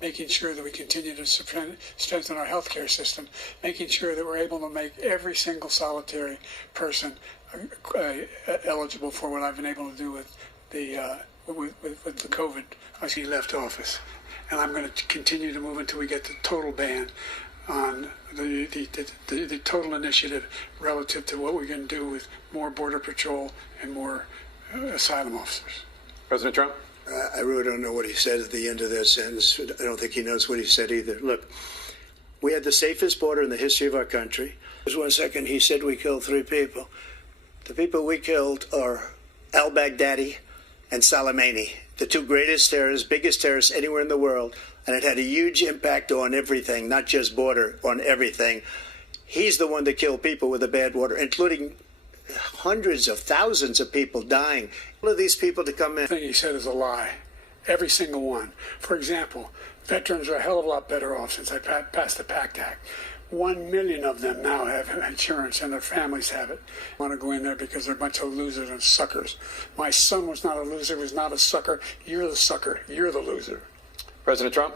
making sure that we continue to strengthen our healthcare system, making sure that we're able to make every single solitary person eligible for what I've been able to do with the COVID as he left office. And I'm going to continue to move until we get the total ban on the total initiative relative to what we're going to do with more Border Patrol and more asylum officers. President Trump? I really don't know what he said at the end of that sentence. I don't think he knows what he said either. Look, we had the safest border in the history of our country. Just 1 second, he said we killed 3 people. The people we killed are al-Baghdadi and Soleimani, the 2 greatest terrorists, biggest terrorists anywhere in the world. And it had a huge impact on everything, not just border, on everything. He's the one that killed people with the bad water, including hundreds of thousands of people dying. All of these people to come in. Everything he said is a lie. Every single one. For example, veterans are a hell of a lot better off since I passed the PACT Act. 1 million of them now have insurance and their families have it. I want to go in there because they're a bunch of losers and suckers. My son was not a loser, was not a sucker. You're the sucker. You're the loser. President Trump?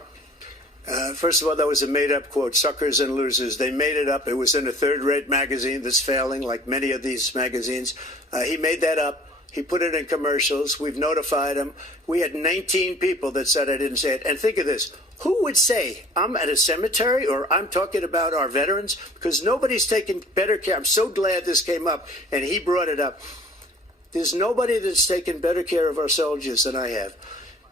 First of all, that was a made-up quote, suckers and losers. They made it up. It was in a third-rate magazine that's failing, like many of these magazines. He made that up. He put it in commercials. We've notified him. We had 19 people that said I didn't say it. And think of this. Who would say I'm at a cemetery or I'm talking about our veterans? Because nobody's taken better care. I'm so glad this came up, and he brought it up. There's nobody that's taken better care of our soldiers than I have.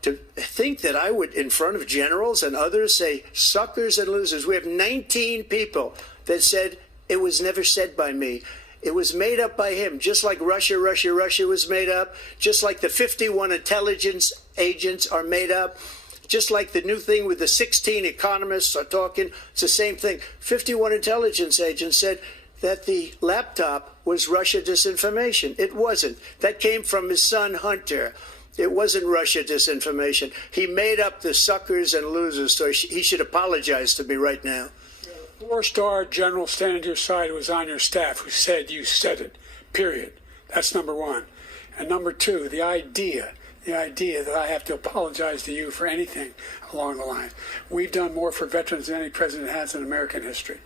To think that I would, in front of generals and others, say suckers and losers. We have 19 people that said it was never said by me. It was made up by him, just like Russia was made up, just like the 51 intelligence agents are made up, just like the new thing with the 16 economists are talking. It's the same thing. 51 intelligence agents said that the laptop was Russia disinformation. It wasn't. That came from his son, Hunter. It wasn't Russia disinformation. He made up the suckers and losers, so he should apologize to me right now. The 4-star general standing to your side who was on your staff who said you said it, period. That's number one. And number two, the idea that I have to apologize to you for anything along the line. We've done more for veterans than any president has in American history.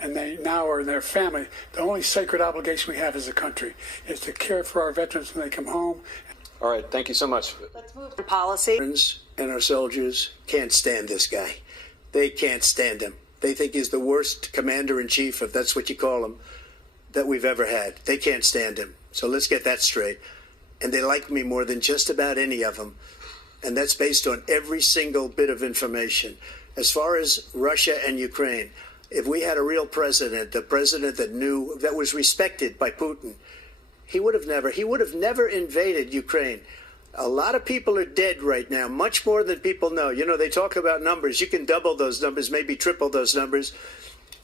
And they now are in their family. The only sacred obligation we have as a country is to care for our veterans when they come home. All right, thank you so much. Let's move to policy. And our soldiers can't stand this guy. They can't stand him. They think he's the worst commander-in-chief, if that's what you call him, that we've ever had. They can't stand him. So let's get that straight. And they like me more than just about any of them. And that's based on every single bit of information. As far as Russia and Ukraine, if we had a real president, a president that knew, that was respected by Putin, he would have never invaded Ukraine. A lot of people are dead right now, much more than people know. You know, they talk about numbers. You can double those numbers, maybe triple those numbers.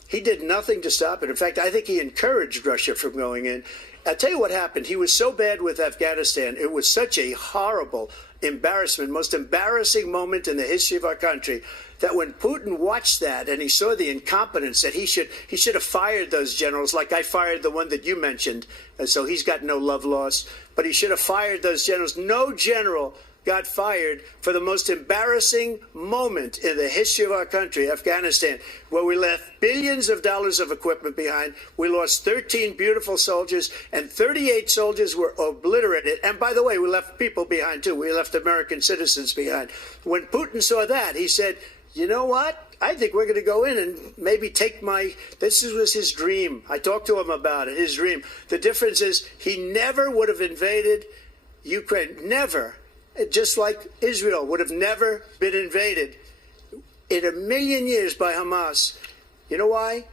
He did nothing to stop it. In fact, I think he encouraged Russia from going in. I'll tell you what happened. He was so bad with Afghanistan. It was such a horrible embarrassment, most embarrassing moment in the history of our country, that when Putin watched that and he saw the incompetence, that he should have fired those generals, like I fired the one that you mentioned. And so he's got no love lost. But he should have fired those generals. No general got fired for the most embarrassing moment in the history of our country, Afghanistan, where we left billions of dollars of equipment behind. We lost 13 beautiful soldiers, and 38 soldiers were obliterated. And by the way, we left people behind, too. We left American citizens behind. When Putin saw that, he said, you know what? I think we're going to go in and maybe take this was his dream. I talked to him about it, his dream. The difference is he never would have invaded Ukraine. Never. Just like Israel would have never been invaded in a million years by Hamas. You know why?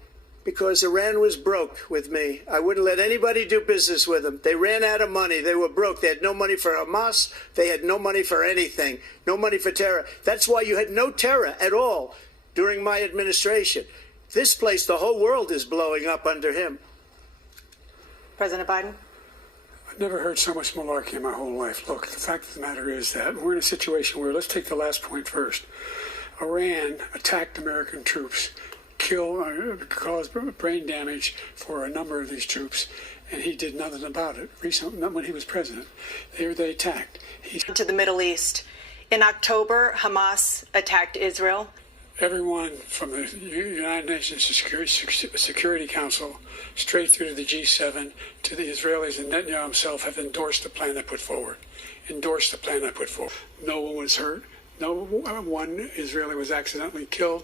Because Iran was broke with me. I wouldn't let anybody do business with them. They ran out of money. They were broke. They had no money for Hamas. They had no money for anything. No money for terror. That's why you had no terror at all during my administration. This place, the whole world is blowing up under him. President Biden? I've never heard so much malarkey in my whole life. Look, the fact of the matter is that we're in a situation where, let's take the last point first. Iran attacked American troops, caused brain damage for a number of these troops, and he did nothing about it. Recently, not when he was president. They attacked. To the Middle East. In October, Hamas attacked Israel. Everyone from the United Nations Security Council straight through to the G7 to the Israelis and Netanyahu himself have endorsed the plan I put forward. No one was hurt. No one Israeli was accidentally killed,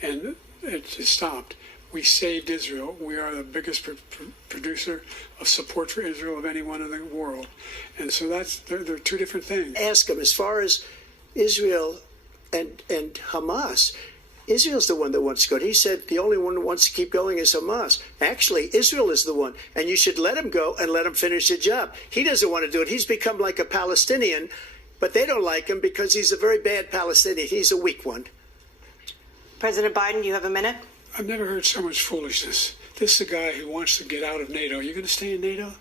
and it just stopped. We saved Israel. We are the biggest producer of support for Israel of anyone in the world. And so they're two different things. Ask him, as far as Israel and Hamas, Israel's the one that wants to go. He said the only one that wants to keep going is Hamas. Actually, Israel is the one, and you should let him go and let him finish the job. He doesn't want to do it. He's become like a Palestinian, but they don't like him because he's a very bad Palestinian. He's a weak one. President Biden, you have a minute. I've never heard so much foolishness. This is a guy who wants to get out of NATO. You're going to stay in NATO?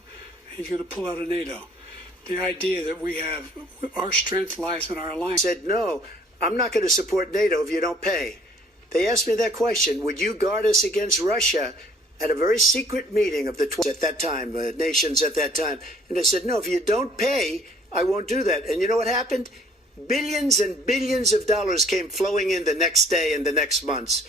He's going to pull out of NATO. The idea that we have, our strength lies in our alliance. Said, no, I'm not going to support NATO if you don't pay. They asked me that question. Would you guard us against Russia at a very secret meeting of the at that time, nations at that time? And I said, no, if you don't pay, I won't do that. And you know what happened? Billions and billions of dollars came flowing in the next day and the next months.